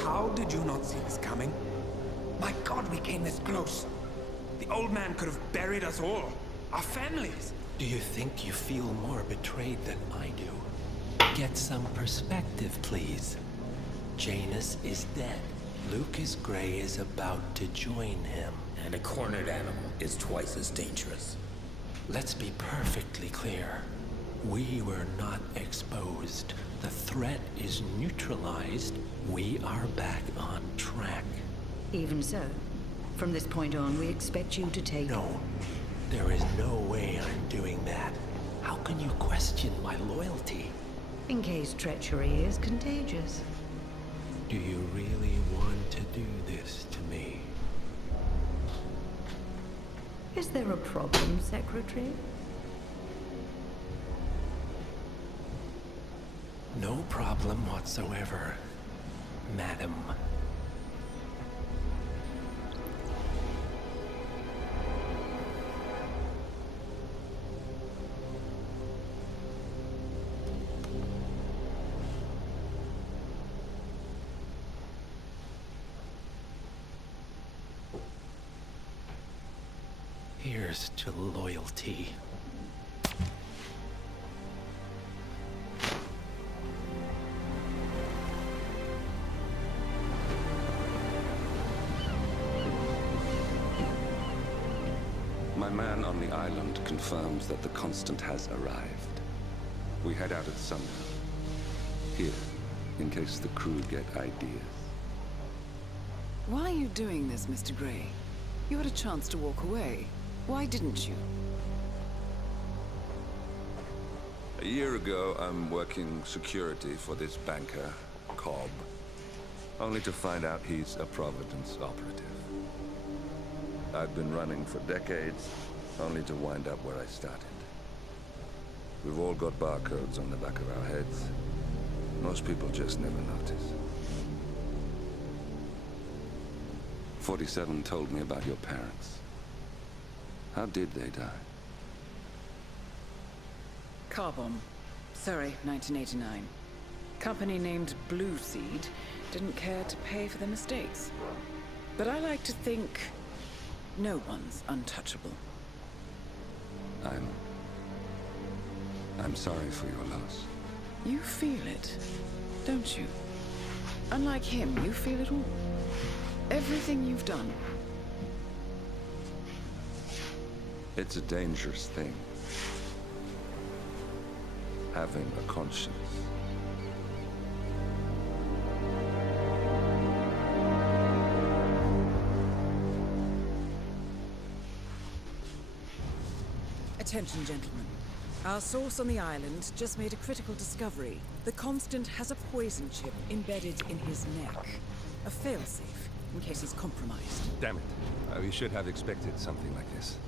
How did you not see this coming? My God, we came this close. The old man could have buried us all. Our families. Do you think you feel more betrayed than I do? Get some perspective, please. Janus is dead. Lucas Gray is about to join him. And a cornered animal is twice as dangerous. Let's be perfectly clear. We were not exposed. The threat is neutralized. We are back on track. Even so, from this point on, we expect you to take... No, there is no way I'm doing that. How can you question my loyalty? In case treachery is contagious. Do you really want to do this to me? Is there a problem, Secretary? No problem whatsoever, madam. Here's to loyalty. My man on the island confirms that the Constant has arrived. We head out at sundown. Here, in case the crew get ideas. Why are you doing this, Mr. Gray? You had a chance to walk away. Why didn't you? A year ago, I'm working security for this banker, Cobb. Only to find out he's a Providence operative. I've been running for decades, only to wind up where I started. We've all got barcodes on the back of our heads. Most people just never notice. 47 told me about your parents. How did they die? Car bomb. Surrey, 1989. Company named Blue Seed didn't care to pay for their mistakes. But I like to think no one's untouchable. I'm sorry for your loss. You feel it, don't you? Unlike him, you feel it all. Everything you've done. It's a dangerous thing. Having a conscience. Attention, gentlemen. Our source on the island just made a critical discovery. The Constant has a poison chip embedded in his neck. A failsafe, in case he's compromised. Damn it. We should have expected something like this.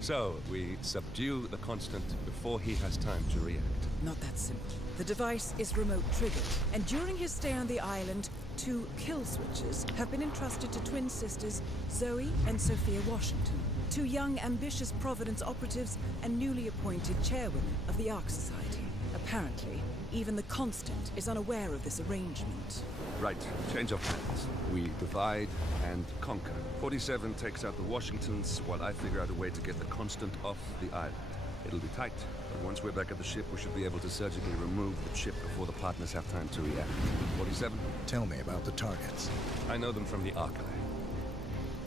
So, we subdue the Constant before he has time to react. Not that simple. The device is remote triggered, and during his stay on the island, 2 kill switches have been entrusted to twin sisters Zoe and Sophia Washington, 2 young, ambitious Providence operatives and newly appointed chairwomen of the Ark Society. Apparently, even the Constant is unaware of this arrangement. Right, change of plans. We divide and conquer. 47 takes out the Washingtons, while I figure out a way to get the Constant off the island. It'll be tight, but once we're back at the ship, we should be able to surgically remove the chip before the partners have time to react. 47? Tell me about the targets. I know them from the archive.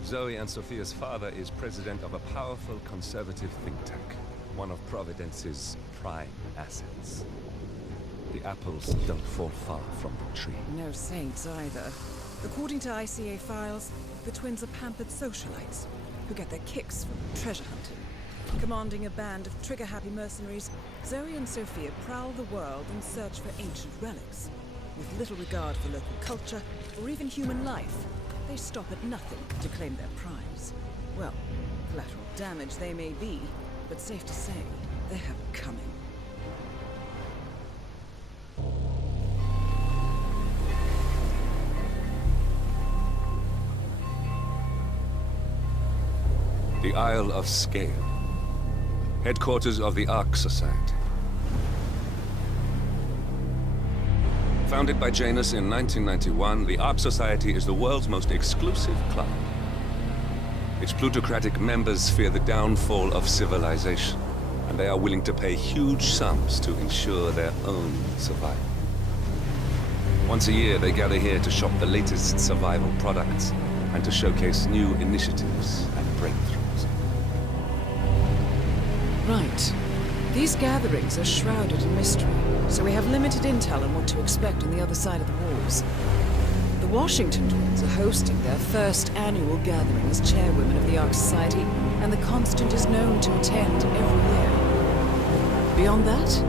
Zoe and Sophia's father is president of a powerful conservative think tank, one of Providence's prime assets. The apples don't fall far from the tree. No saints either. According to ICA files, the twins are pampered socialites who get their kicks from treasure hunting. Commanding a band of trigger-happy mercenaries, Zoe and Sophia prowl the world in search for ancient relics. With little regard for local culture or even human life, they stop at nothing to claim their prize. Well, collateral damage they may be, but safe to say, they have it coming. The Isle of Scale. headquarters of the Ark Society. Founded by Janus in 1991, the Ark Society is the world's most exclusive club. Its plutocratic members fear the downfall of civilization, and they are willing to pay huge sums to ensure their own survival. Once a year, they gather here to shop the latest survival products and to showcase new initiatives and breakthroughs. Right. These gatherings are shrouded in mystery, so we have limited intel on what to expect on the other side of the walls. The Washington twins are hosting their first annual gathering as chairwomen of the Ark Society, and the Constant is known to attend every year. Beyond that,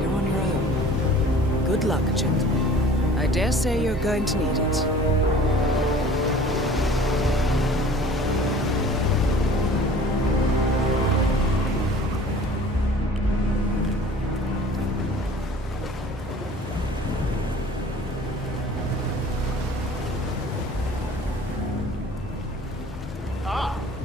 you're on your own. Good luck, gentlemen. I dare say you're going to need it.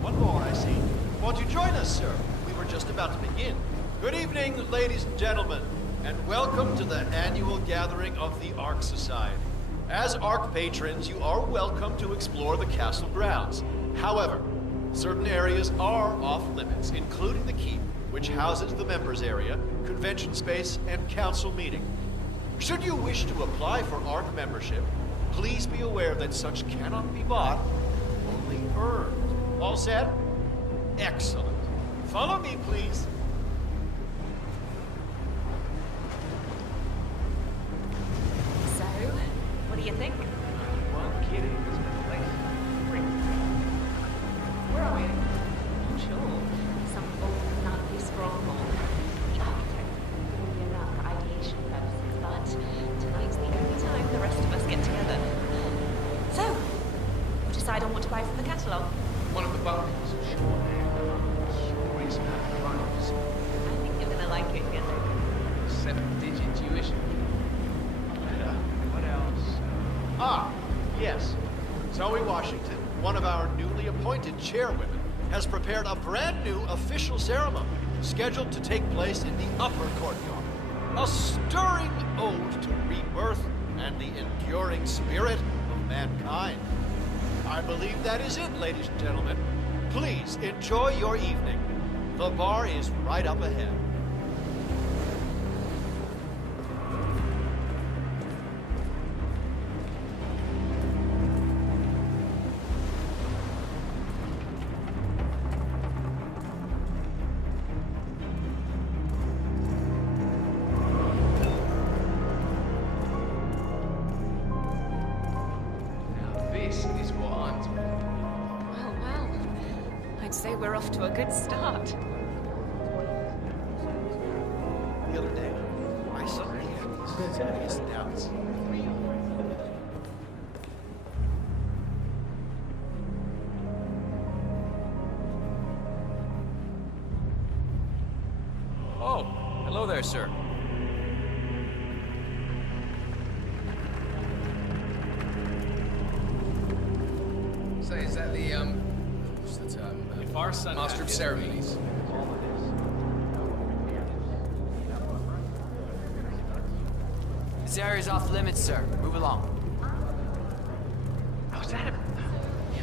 One more, I see. Won't you join us, sir? We were just about to begin. Good evening, ladies and gentlemen, and welcome to the annual gathering of the Ark Society. As Ark patrons, you are welcome to explore the castle grounds. However, certain areas are off limits, including the keep, which houses the members area, convention space, and council meeting. Should you wish to apply for Ark membership, please be aware that such cannot be bought, only earned. All set? Excellent. Follow me, please. So, what do you think? Well, kidding. This place is great. Where are we? Sure. Some old Nazi stronghold. The architect threw me around for ideation purposes, but tonight's the only time the rest of us get together. So, we'll decide on what to buy from the catalogue. One of the bunkers. Sure. Curious map finds. I think you're gonna like it, Agenta. 7-digit tuition. What else? Ah, yes. Zoe Washington, one of our newly appointed chairwomen, has prepared a brand new official ceremony scheduled to take place in the upper courtyard. A stirring ode to rebirth and the enduring spirit of mankind. I believe that is it, ladies and gentlemen. Please enjoy your evening. The bar is right up ahead. Well. I'd say we're off to a good start. The other day, I suddenly had these serious doubts. Oh, hello there, sir. Say, is that the, what's the term? If our son Master of Ceremonies. This area's off limits, sir. Move along. How's that?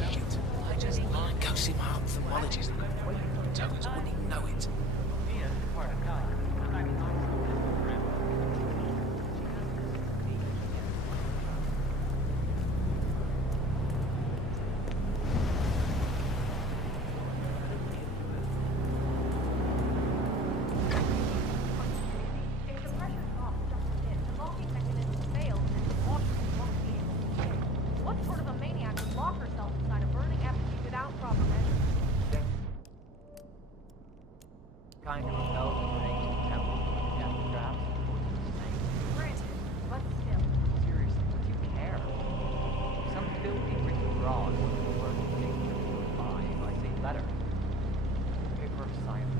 Shit. I just lied. Go see my ophthalmologist. Tokens wouldn't even know it. Kind of smells of an ancient temple. Death traps. Granted, but still. Seriously, would you care? Some filthy written fraud was the word of danger to apply, I say letter. Paper of science.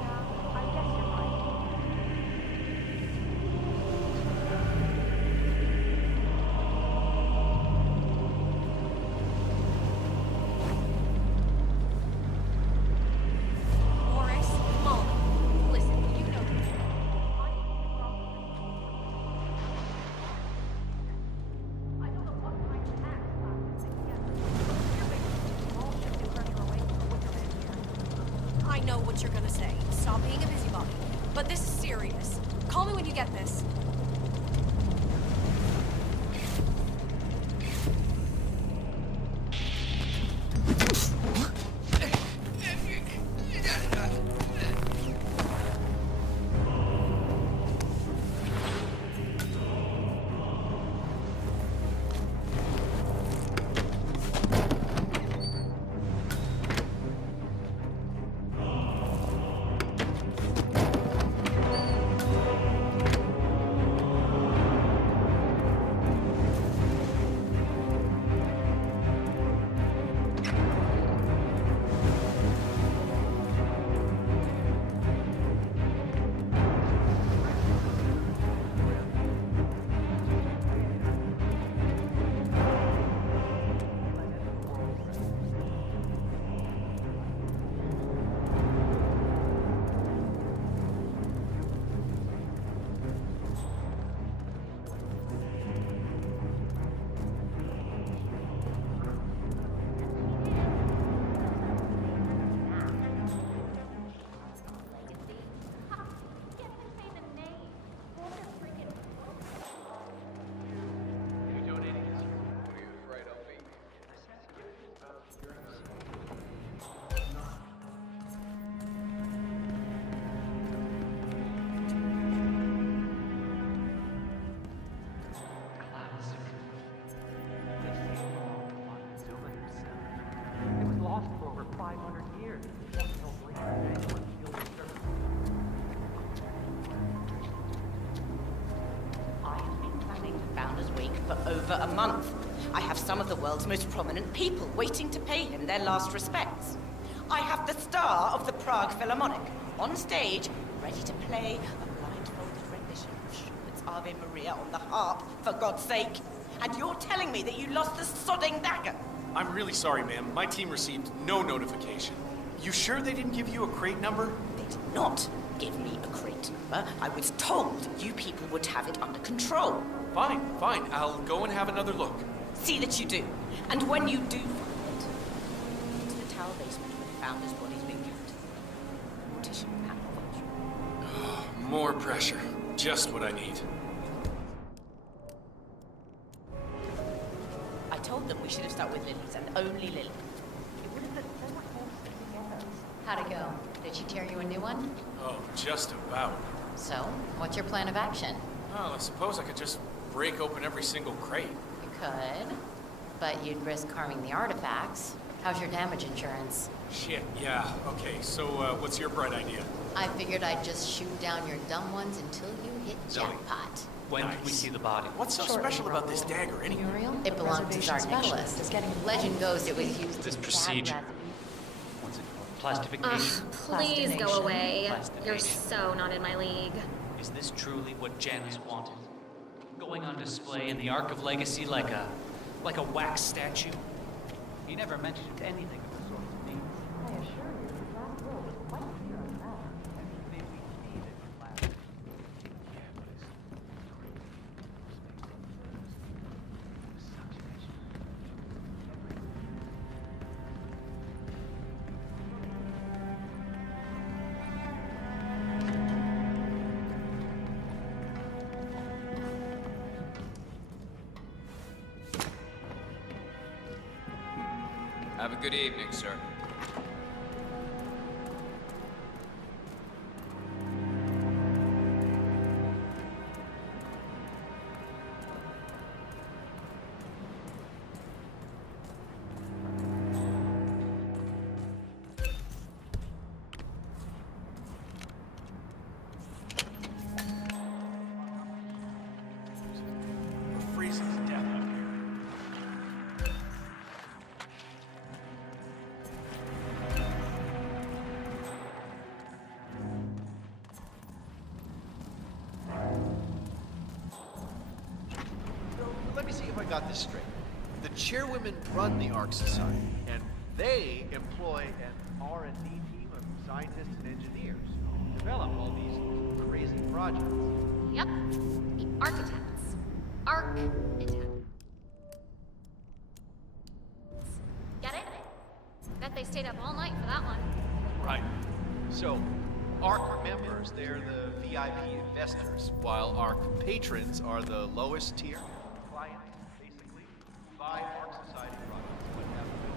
Yeah, I guess you're right. Morris, know what you're gonna say. Stop being a busybody. But this is serious. Call me when you get this. For over a month. I have some of the world's most prominent people waiting to pay him their last respects. I have the star of the Prague Philharmonic on stage, ready to play a blindfolded rendition of Schubert's Ave Maria on the harp, for God's sake. And you're telling me that you lost the sodding dagger? I'm really sorry, ma'am. My team received no notification. You sure they didn't give you a crate number? They did not give me a crate number. I was told you people would have it under control. Fine, fine. I'll go and have another look. See that you do. And when you do find it, into the tower basement where the founder's body's been kept. Mortician panel. More pressure. Just what I need. I told them we should have stuck with Lily's and only Lily. It would have put so much more together. How'd it go? Did she tear you a new one? Oh, just about. So, what's your plan of action? Well, I suppose I could just break open every single crate. You could, but you'd risk harming the artifacts. How's your damage insurance? Shit, yeah. Okay, so what's your bright idea? I figured I'd just shoot down your dumb ones until you hit jackpot. When did we see the body? What's so special about this dagger, anyway? Muriel? It belonged to Tsar Nicholas. Legend goes it was used This in procedure. What's it called? Plastification? Please go away. You're so not in my league. Is this truly what Janice wanted? Going on display in the Ark of Legacy like a wax statue? He never mentioned anything of the sort to me. I assure you, his last will was quite clear on the matter. And he made me see that his last... Yeah, but it's... Such a vision. Have a good evening, sir. We're freezing to death up here. Let me see if I got this straight. The chairwomen run the Ark Society, and they employ an R&D team of scientists and engineers who develop all these crazy projects. Yep. The architects. Architects. Get it? Bet they stayed up all night for that one. Right. So, ARC members, they're the VIP investors, while ARC patrons are the lowest tier. Clients, basically, buy ARC Society products but have no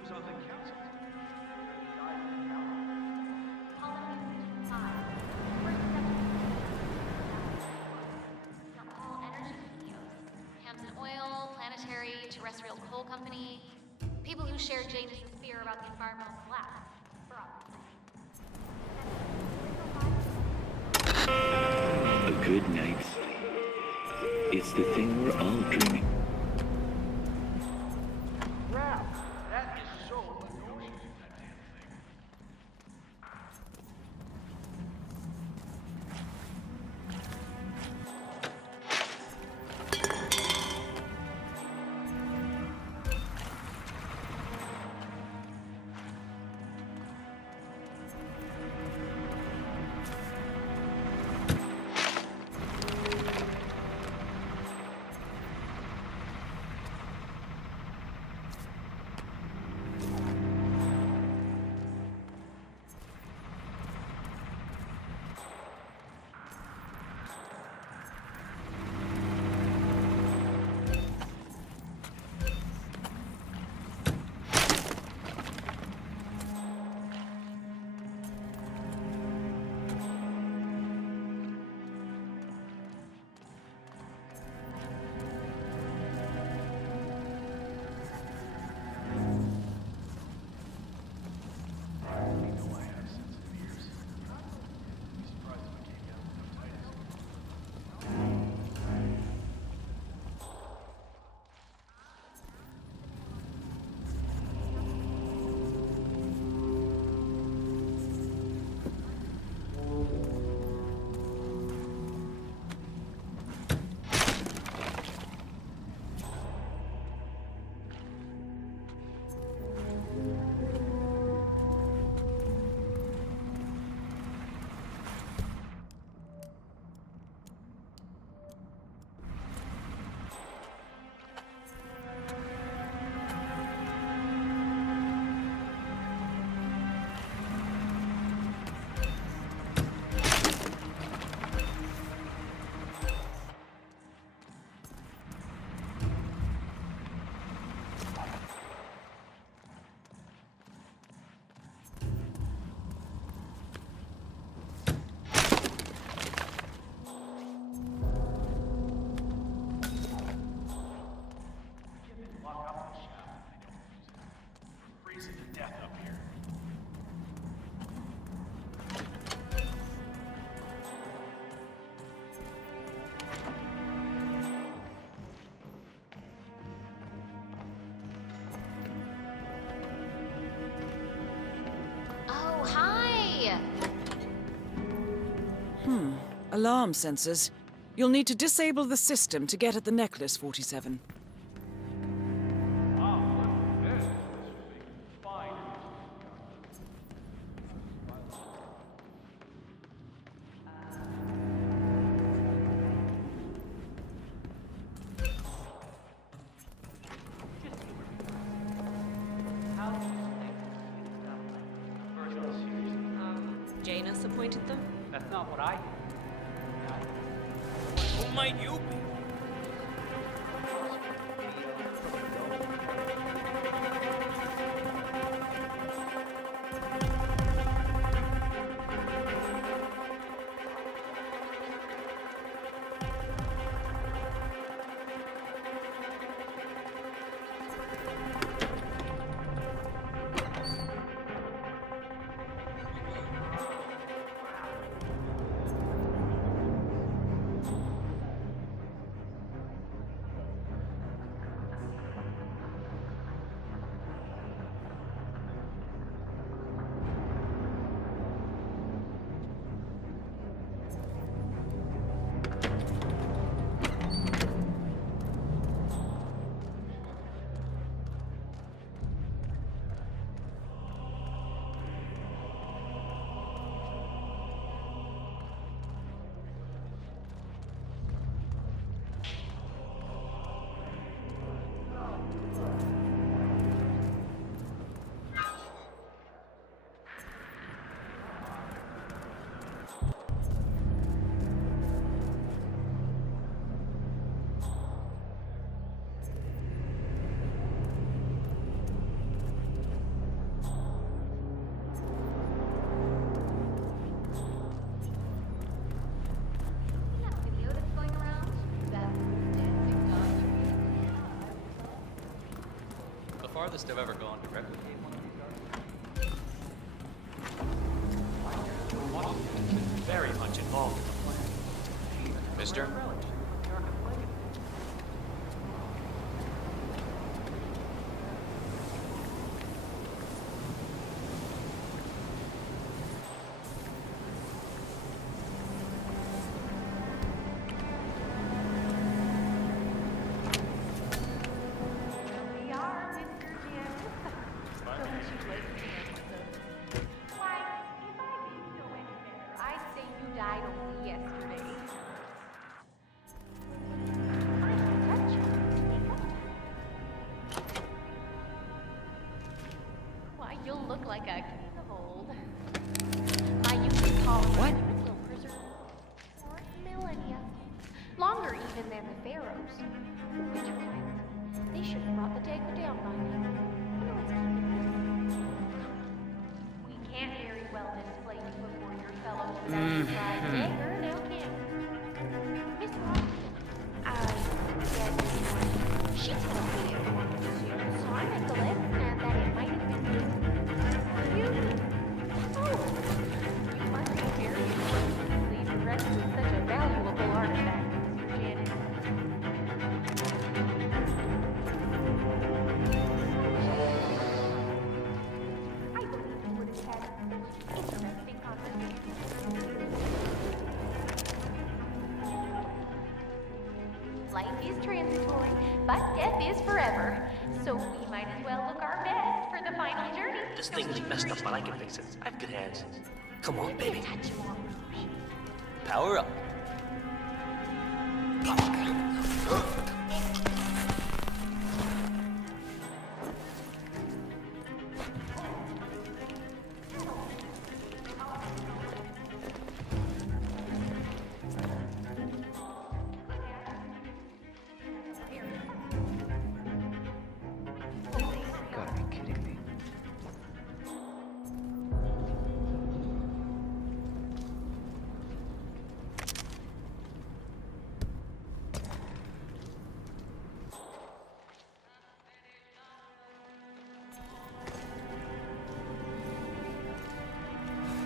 Who's on the council? Oil, planetary, terrestrial coal company. People who share James' fear about the environmental collapse. A good night's sleep. It's the thing we're all dreaming. Wow, that is so annoying. That damn thing. Alarm sensors. You'll need to disable the system to get at the necklace, 47. Janus appointed them? That's not what I did. Who might you be? farthest I've ever gone to replicate one of these artifacts. Washington's been very much involved in the plan. Mister? You'll look like a king of old. My youth tolerance will preserve for millennia. Longer even than the pharaohs. Which reminds me, they should have brought the dagger down by now. Well, let's keep it this. We can't very well display you before your fellows without your prize dagger, now can we? Miss Washington, yes, she told me it was you, so I recollect that it might have been you. You? Oh, you must be very impressively dressed with such a valuable artifact, Mr. Janet. I believe you would have had such interesting conversations. Life is transitory, but death is forever. So we might as well look our best for the final journey. This thing is messed up, but I can fix it. I have good hands. Come on, baby. Power up.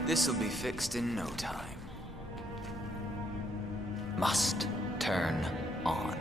This'll be fixed in no time. Must turn on.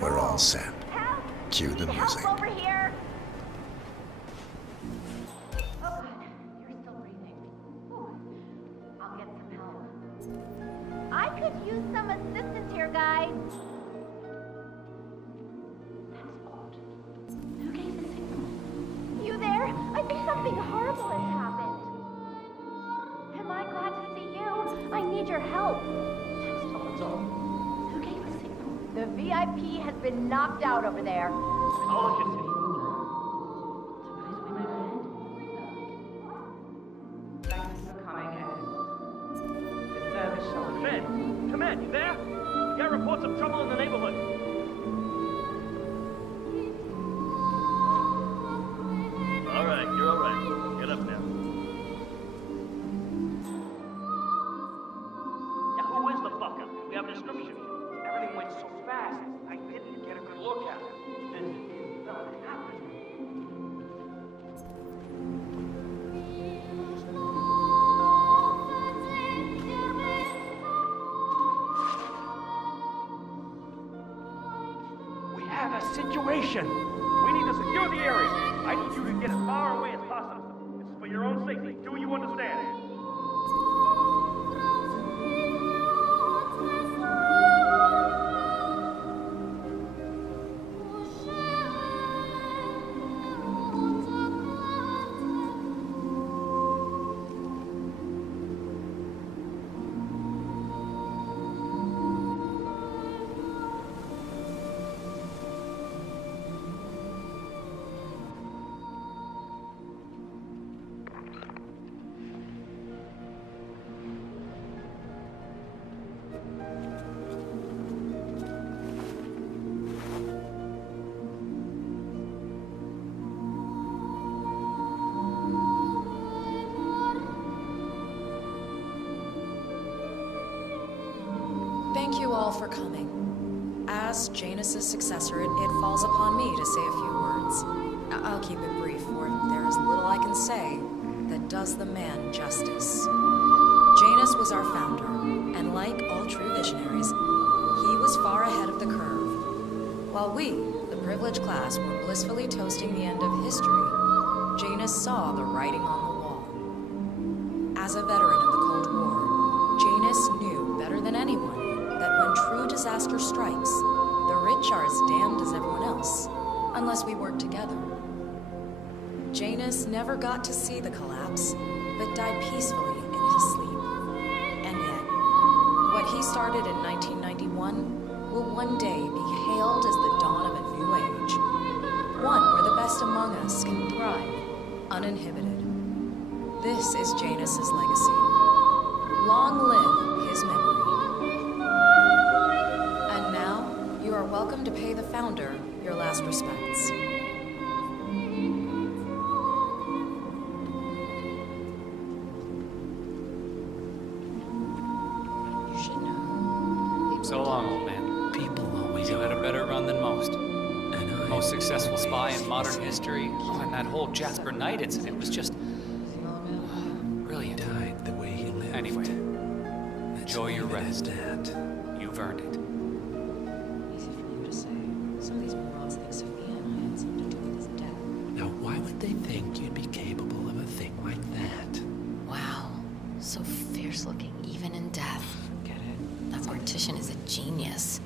We're all set. Cue the music. Over here. Oh, you're still breathing. Ooh, I'll get some help. I could use some assistance here, guys. That's odd. Who gave the signal? You there? I think something horrible has happened. Am I glad to see you? I need your help. Who gave the signal? The VIP has been knocked out over there. I'll look into it. Thanks for coming in. The service shall Come in! Come in! You there? We got reports of trouble in the neighborhood. All right, you're all right. Get up now. Yeah, who is the fucker? We have a description. Everything went so fast, I didn't get a good look at it. Nothing happened. We have a situation. We need to secure the area. I need you to get as far away as possible. This is for your own safety. Do you understand? Thank you all for coming. As Janus's successor, it falls upon me to say a few words. I'll keep it brief, for there is little I can say that does the man justice. Janus was our founder, and like all true visionaries, he was far ahead of the curve. While we, the privileged class, were blissfully toasting the end of history, Janus saw the writing on the wall. As a veteran of the Cold War, Janus knew better than anyone that when true disaster strikes, the rich are as damned as everyone else, unless we work together. Janus never got to see the collapse, but died peacefully in his sleep. And yet, what he started in 1991 will one day be hailed as the dawn of a new age. One where the best among us can thrive, uninhibited. This is Janus's legacy. Long live his memory. And now, you are welcome to pay the founder your last respects. So long, old man. People always You had a better run than most. And I Most successful spy in modern history. Oh, and that whole Jasper Knight incident was just brilliant. died the way he lived. Anyway, Let's enjoy your leave it rest. at that. You've earned it. Easy for you to say. Some of these morons think Sophia and I had something to do with his death. Now, why would they think you'd be capable of a thing like that? Wow. So fierce looking, even in death. Get it? That mortician is a genius.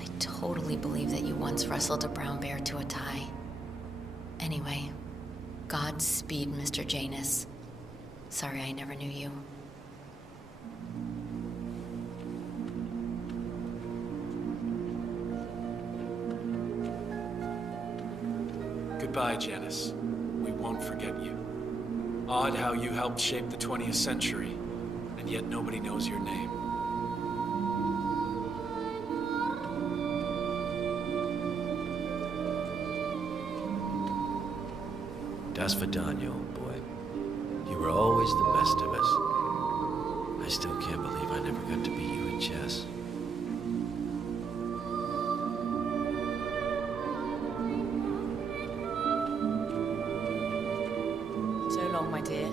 I totally believe that you once wrestled a brown bear to a tie. Anyway, Godspeed, Mr. Janus. Sorry I never knew you. Goodbye, Janus. We won't forget you. Odd how you helped shape the 20th century, and yet nobody knows your name. Das Vidania, old boy. You were always the best of us. I still can't believe I never got to beat you in chess. So long, my dear.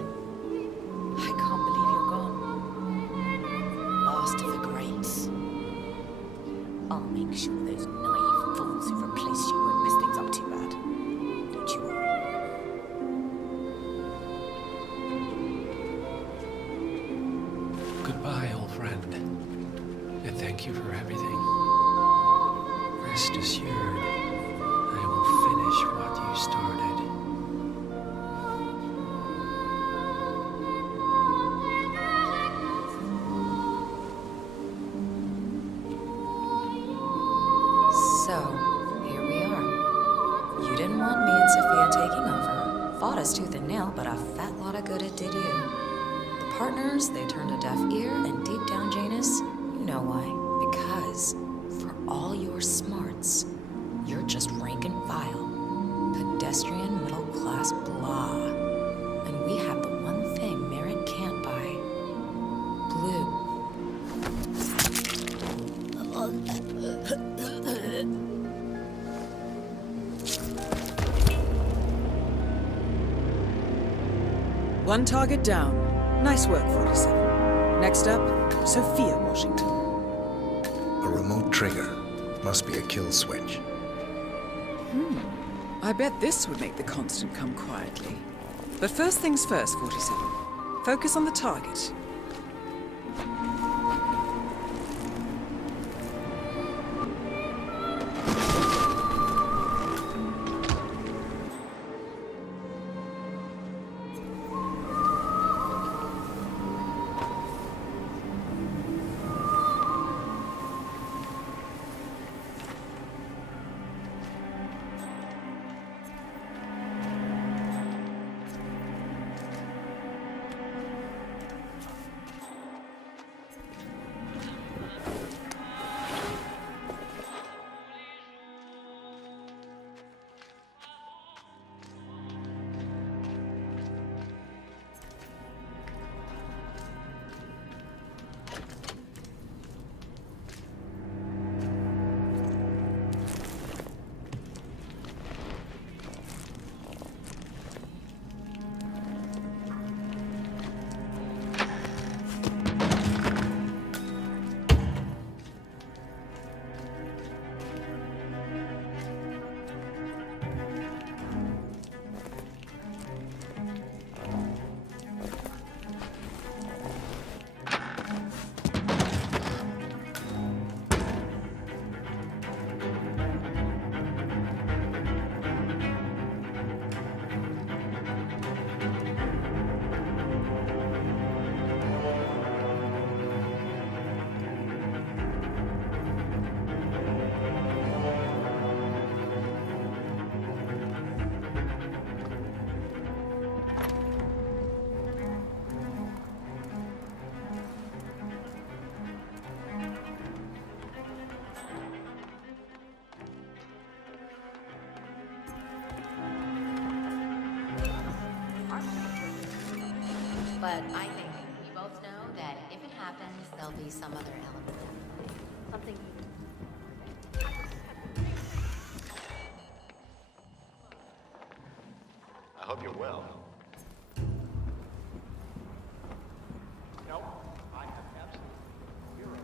I can't believe you're gone. Last of the greats. I'll make sure those naive fools who replaced you won't mess things up too bad. Don't you worry. Goodbye, old friend. And thank you for everything. Rest assured, I will finish what you started. So, here we are. didn't nail, but a fat lot of good it did you. The partners, they turned a deaf ear, and deep down, Janus, you know why. Because, for all your smarts, you're just rank and file. Pedestrian, middle-class blah. And we have the one thing merit can't buy. Blue. One target down. Nice work, 47. Next up, Sophia Washington. A remote trigger. Must be a kill switch. I bet this would make the Constant come quietly. But first things first, 47. Focus on the target. But I think we both know that if it happens, there'll be some other element at play. Something I hope you're well. No, I have absolutely zero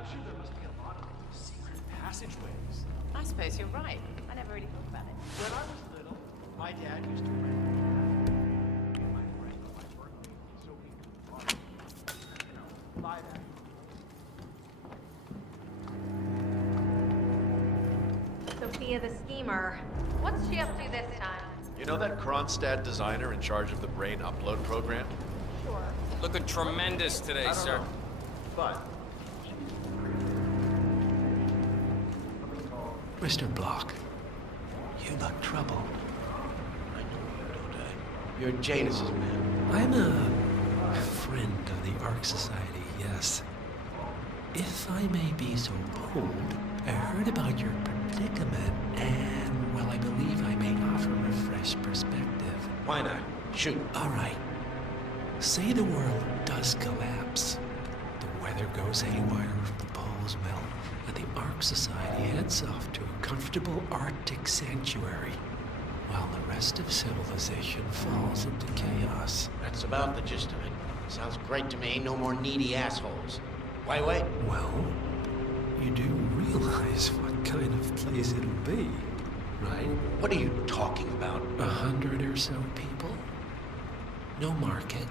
I'm sure there must be a lot of secret passageways. I suppose you're right. I never really thought about it. When I was little, my dad used to rent so we could, buy that. Sophia the schemer. What's she up to this time? You know that Kronstadt designer in charge of the brain upload program? Sure. Looking tremendous today, I don't sir. know. But Mr. Block, you look troubled. You're Janus's man. I'm a friend of the Ark Society, yes. If I may be so bold, I heard about your predicament, and, well, I believe I may offer a fresh perspective. Why not? Shoot. All right. Say the world does collapse. The weather goes haywire, the poles melt, and the Ark Society heads off to a comfortable Arctic sanctuary, while the rest of civilization falls into chaos. That's about the gist of it. Sounds great to me. No more needy assholes. Why wait? Well, you do realize what kind of place it'll be, right? What are you talking about? 100 or so people. No market,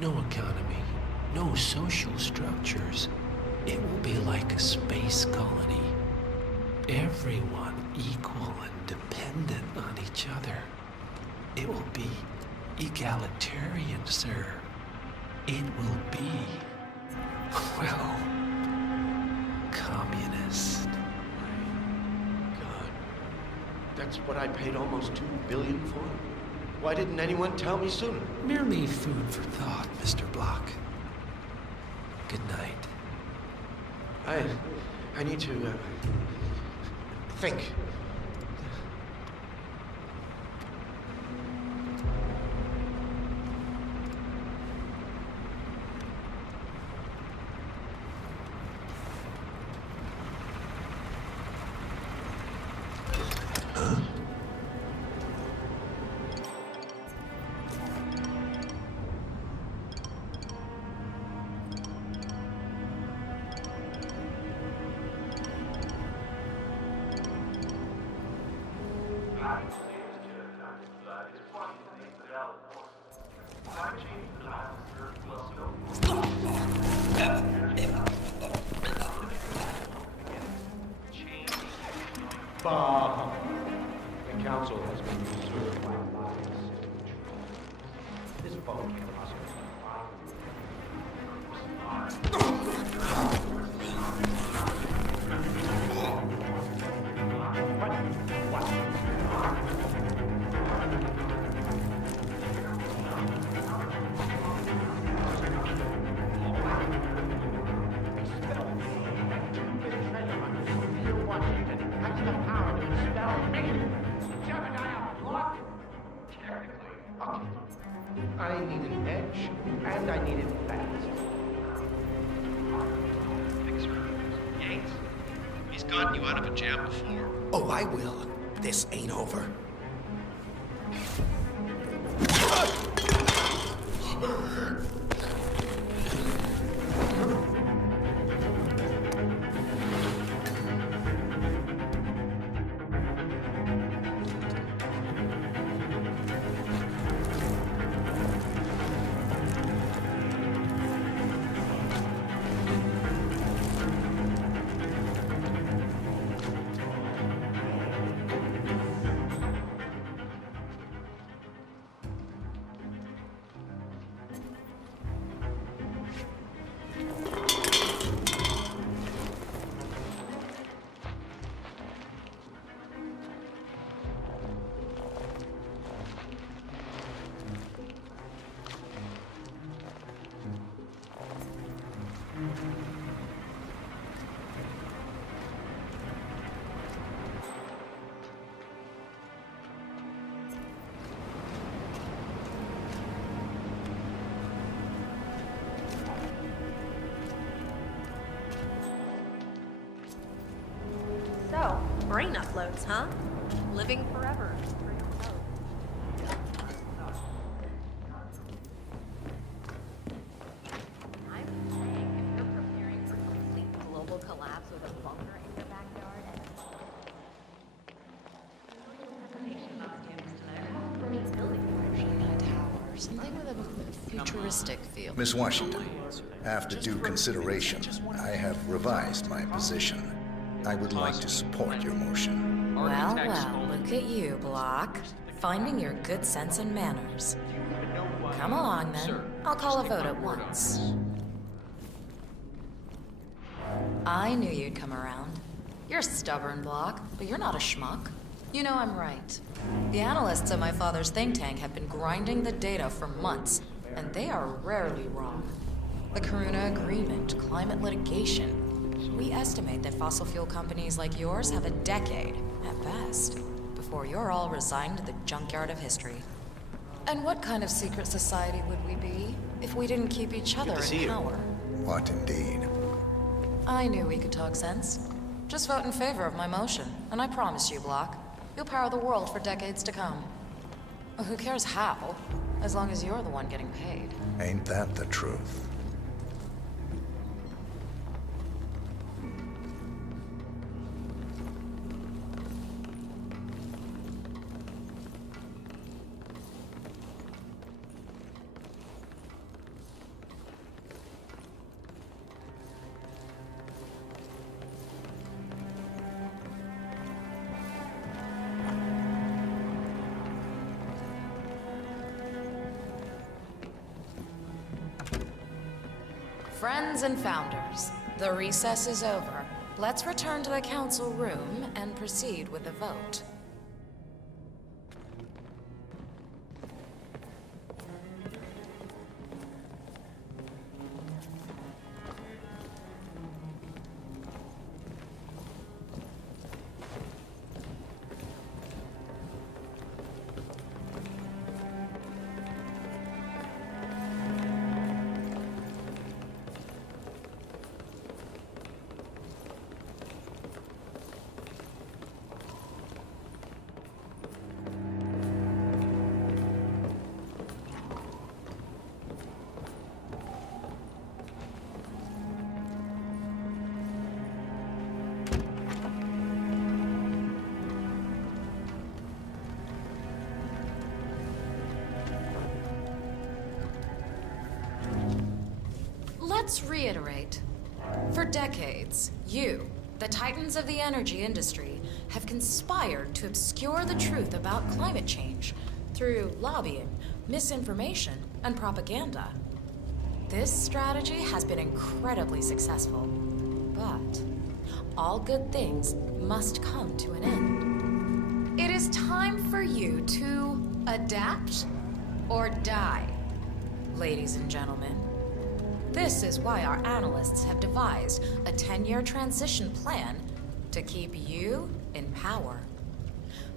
no economy, no social structures. It will be like a space colony. Everyone equal and dependent on each other. It will be egalitarian, sir. It will be, well, communist. God. That's what I paid almost $2 billion for? Why didn't anyone tell me sooner? Merely food for thought, Mr. Block. Good night. I need to, think. Bob, the council has been usurped by lies. This phone can't I need an edge, and I need it fast. Yates, he's gotten you out of a jam before. Oh, I will. This ain't over. So, brain uploads, huh? Living forever. I'm saying if you're preparing for complete global Something with a futuristic feel. Miss Washington, after due consideration, I have revised my position. I would like to support your motion. Well, look at you, Block. Finding your good sense and manners. Come along, then. I'll call a vote at once. I knew you'd come around. You're stubborn, Block, but you're not a schmuck. You know I'm right. The analysts at my father's think tank have been grinding the data for months, and they are rarely wrong. The Karuna Agreement, climate litigation. We estimate that fossil fuel companies like yours have a decade, at best, before you're all resigned to the junkyard of history. And what kind of secret society would we be if we didn't keep each other in power? What indeed? I knew we could talk sense. Just vote in favor of my motion, and I promise you, Block, you'll power the world for decades to come. Who cares how, as long as you're the one getting paid. Ain't that the truth? Friends and founders, the recess is over. Let's return to the council room and proceed with the vote. Let's reiterate. For decades, you, the titans of the energy industry, have conspired to obscure the truth about climate change through lobbying, misinformation, and propaganda. This strategy has been incredibly successful, but all good things must come to an end. It is time for you to adapt or die, ladies and gentlemen. This is why our analysts have devised a 10-year transition plan to keep you in power.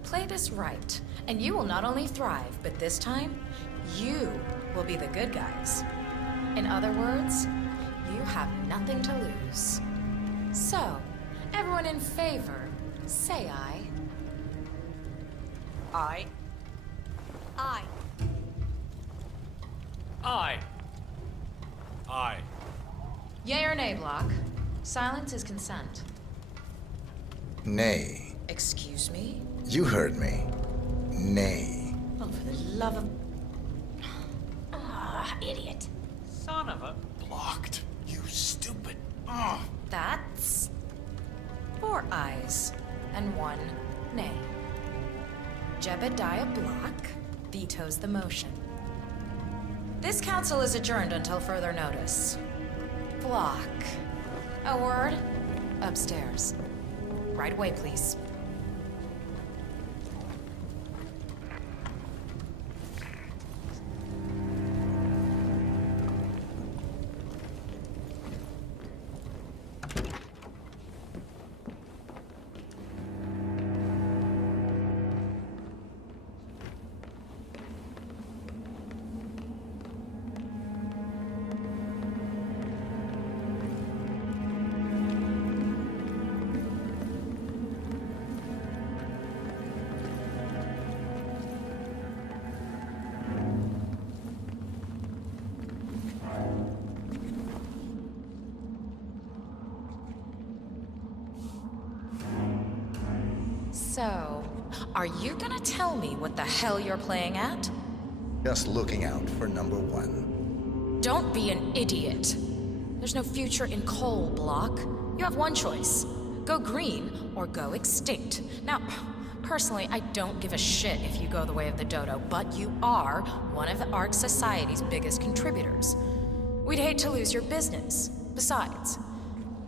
Play this right, and you will not only thrive, but this time, you will be the good guys. In other words, you have nothing to lose. So, everyone in favor, say aye. Aye. Aye. Aye. Aye. Yay or nay, Block? Silence is consent. Nay. Excuse me? You heard me. Nay. Oh, for the love of... Ah, idiot. Son of a... Blocked. You stupid. That's 4 ayes and 1 nay. Jebediah Block vetoes the motion. This council is adjourned until further notice. Block. A word? Upstairs. Right away, please. So, are you gonna tell me what the hell you're playing at? Just looking out for number one. Don't be an idiot. There's no future in coal, Block. You have one choice. Go green or go extinct. Now, personally, I don't give a shit if you go the way of the dodo, but you are one of the Ark Society's biggest contributors. We'd hate to lose your business. Besides,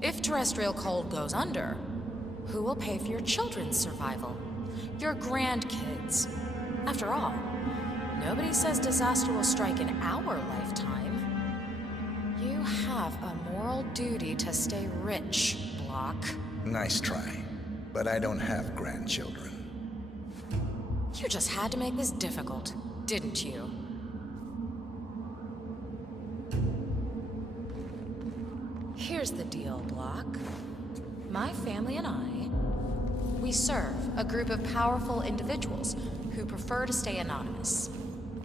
if terrestrial coal goes under, who will pay for your children's survival? Your grandkids. After all, nobody says disaster will strike in our lifetime. You have a moral duty to stay rich, Block. Nice try, but I don't have grandchildren. You just had to make this difficult, didn't you? Here's the deal, Block. My family and I, we serve a group of powerful individuals who prefer to stay anonymous.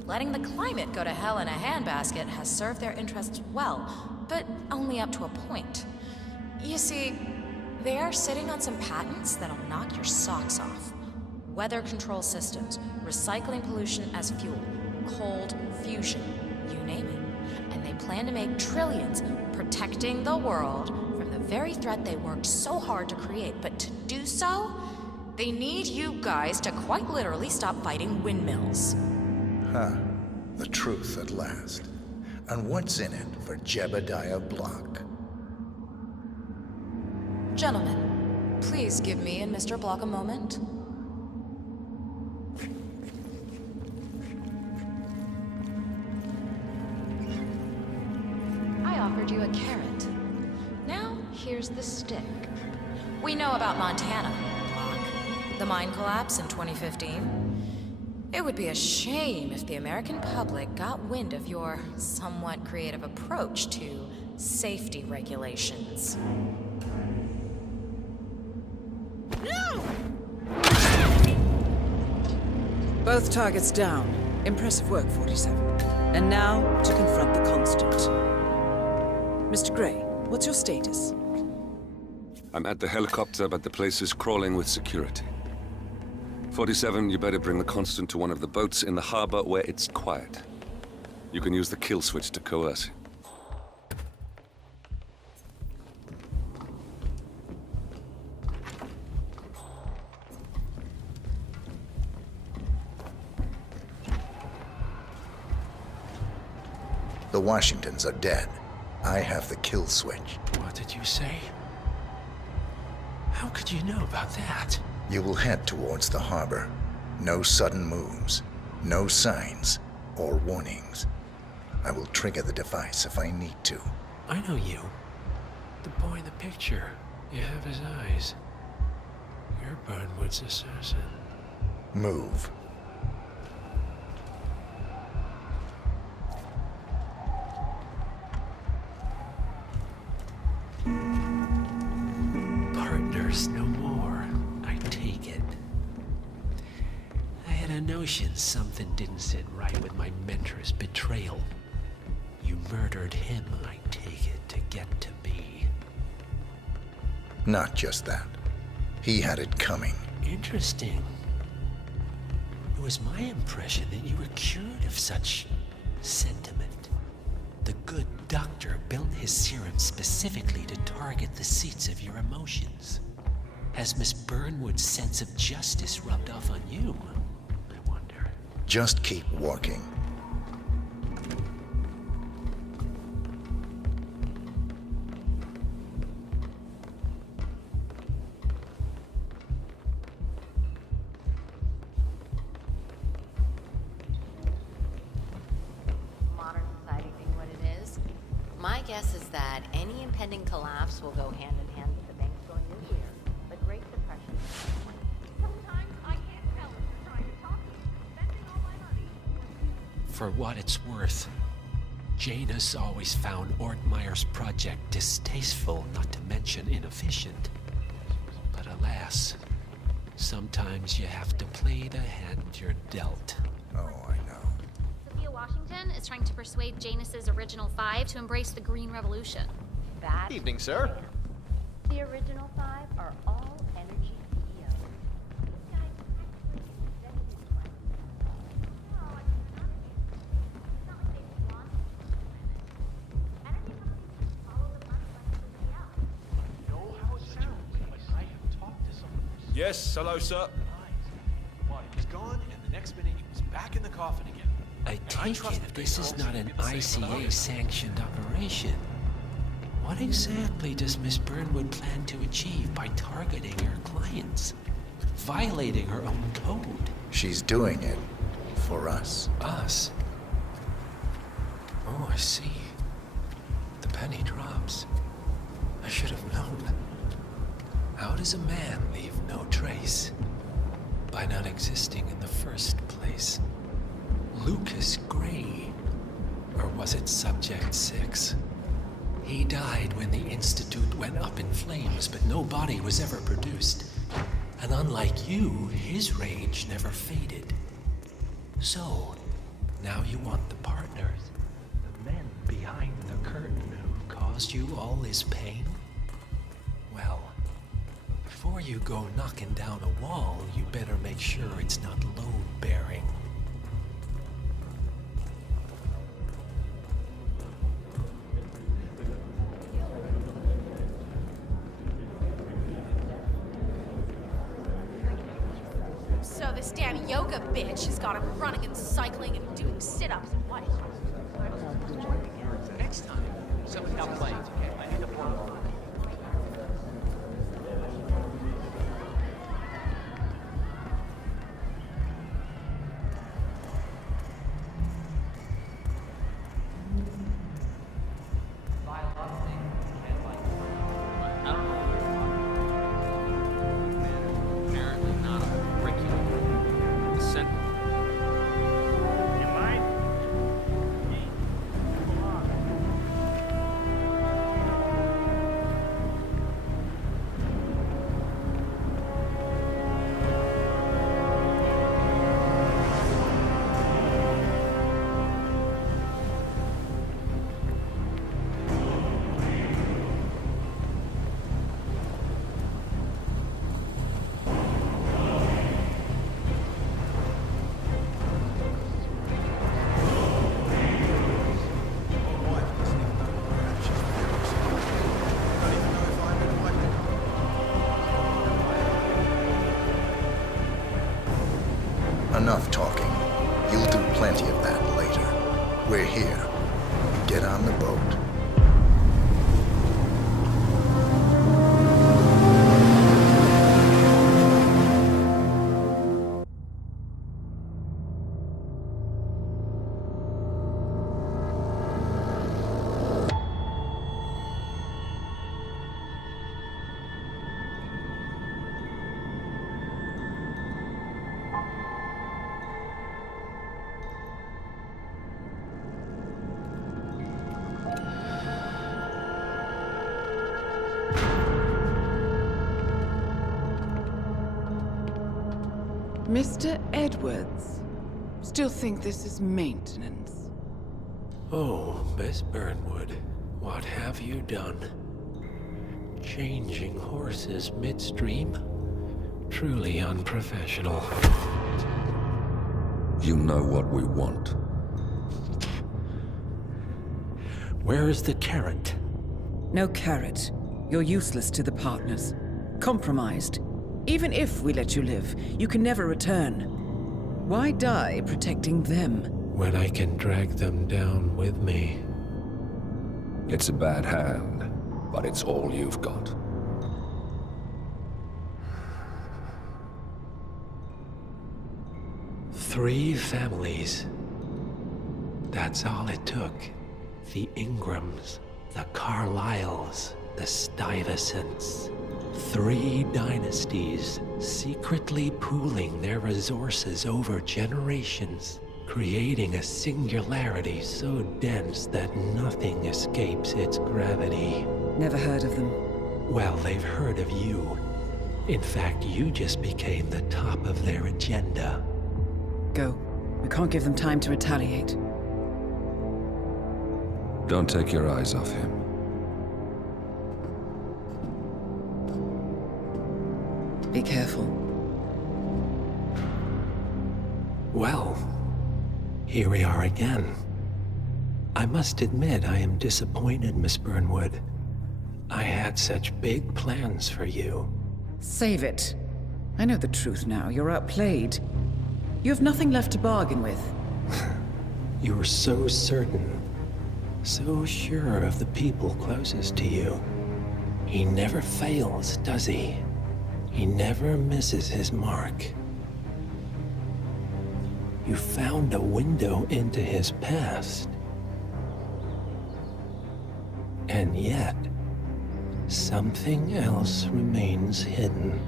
Letting the climate go to hell in a handbasket has served their interests well, but only up to a point. You see, they are sitting on some patents that'll knock your socks off. Weather control systems, recycling pollution as fuel, cold fusion, you name it. And they plan to make trillions protecting the world from the very threat they worked so hard to create. But to do so, they need you guys to quite literally stop fighting windmills. Huh. The truth at last. And what's in it for Jebediah Block? Gentlemen, please give me and Mr. Block a moment. I offered you a carrot. Now, here's the stick. We know about Montana, Block. The mine collapse in 2015. It would be a shame if the American public got wind of your somewhat creative approach to safety regulations. No! Both targets down. Impressive work, 47. And now, to confront the constant. Mr. Gray, what's your status? I'm at the helicopter, but the place is crawling with security. 47, you better bring the Constant to one of the boats in the harbor where it's quiet. You can use the kill switch to coerce him. The Washingtons are dead. I have the kill switch. What did you say? How could you know about that? You will head towards the harbor. No sudden moves, no signs or warnings. I will trigger the device if I need to. I know you. The boy in the picture. You have his eyes. You're Burnwood's assassin. Move. Partners no more, I take it. I had a notion something didn't sit right with my mentor's betrayal. You murdered him, I take it, to get to me. Not just that. He had it coming. Interesting. It was my impression that you were cured of such sentiment. The good doctor built his serum specifically to target the seats of your emotions. Has Miss Burnwood's sense of justice rubbed off on you? I wonder. Just keep walking. Modern society being what it is, my guess is that any impending collapse will go hand in hand with the banks going nuclear. The Great Depression. Sometimes I can't tell if you're trying to talk to me, spending all my money. For what it's worth, Janus always found Ortmeyer's project distasteful, not to mention inefficient. But alas, sometimes you have to play the hand you're dealt. Oh, I know. Sophia Washington is trying to persuade Janus's original five to embrace the Green Revolution. That evening, sir. The original five are all energy CEOs. These guys actually executive Yes, hello, sir. Well, he was gone, and the next minute he was back in the coffin again. I take it this is not an ICA-sanctioned operation. What exactly does Miss Burnwood plan to achieve by targeting her clients? Violating her own code? She's doing it for us. Us? Oh, I see. The penny drops. I should have known. How does a man leave no trace? By not existing in the first place. Lucas Gray. Or was it Subject 6? He died when the Institute went up in flames, but no body was ever produced. And unlike you, his rage never faded. So, now you want the partners, the men behind the curtain who caused you all this pain? Well, before you go knocking down a wall, you better make sure it's not load-bearing. So this damn yoga bitch has got him running and cycling and doing sit-ups and what? Next time, somebody else plays, okay? I need a portable. Enough talking. You'll do plenty of that later. We're here. Get on the boat. Mr. Edwards, still think this is maintenance? Oh, Miss Burnwood, what have you done? Changing horses midstream? Truly unprofessional. You know what we want. Where is the carrot? No carrot. You're useless to the partners. Compromised. Even if we let you live, you can never return. Why die protecting them? When I can drag them down with me. It's a bad hand, but it's all you've got. Three families. That's all it took. The Ingrams, the Carlyles, the Stuyvesants. 3 dynasties secretly pooling their resources over generations, creating a singularity so dense that nothing escapes its gravity. Never heard of them. Well, they've heard of you. In fact, you just became the top of their agenda. Go. We can't give them time to retaliate. Don't take your eyes off him. Be careful. Well, here we are again. I must admit I am disappointed, Miss Burnwood. I had such big plans for you. Save it. I know the truth now. You're outplayed. You have nothing left to bargain with. You were so certain, so sure of the people closest to you. He never fails, does he? He never misses his mark. You found a window into his past. And yet, something else remains hidden.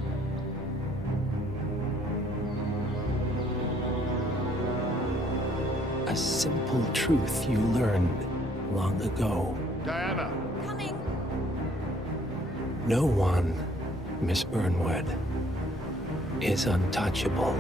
A simple truth you learned long ago. Diana! Coming! No one, Miss Burnwood, is untouchable.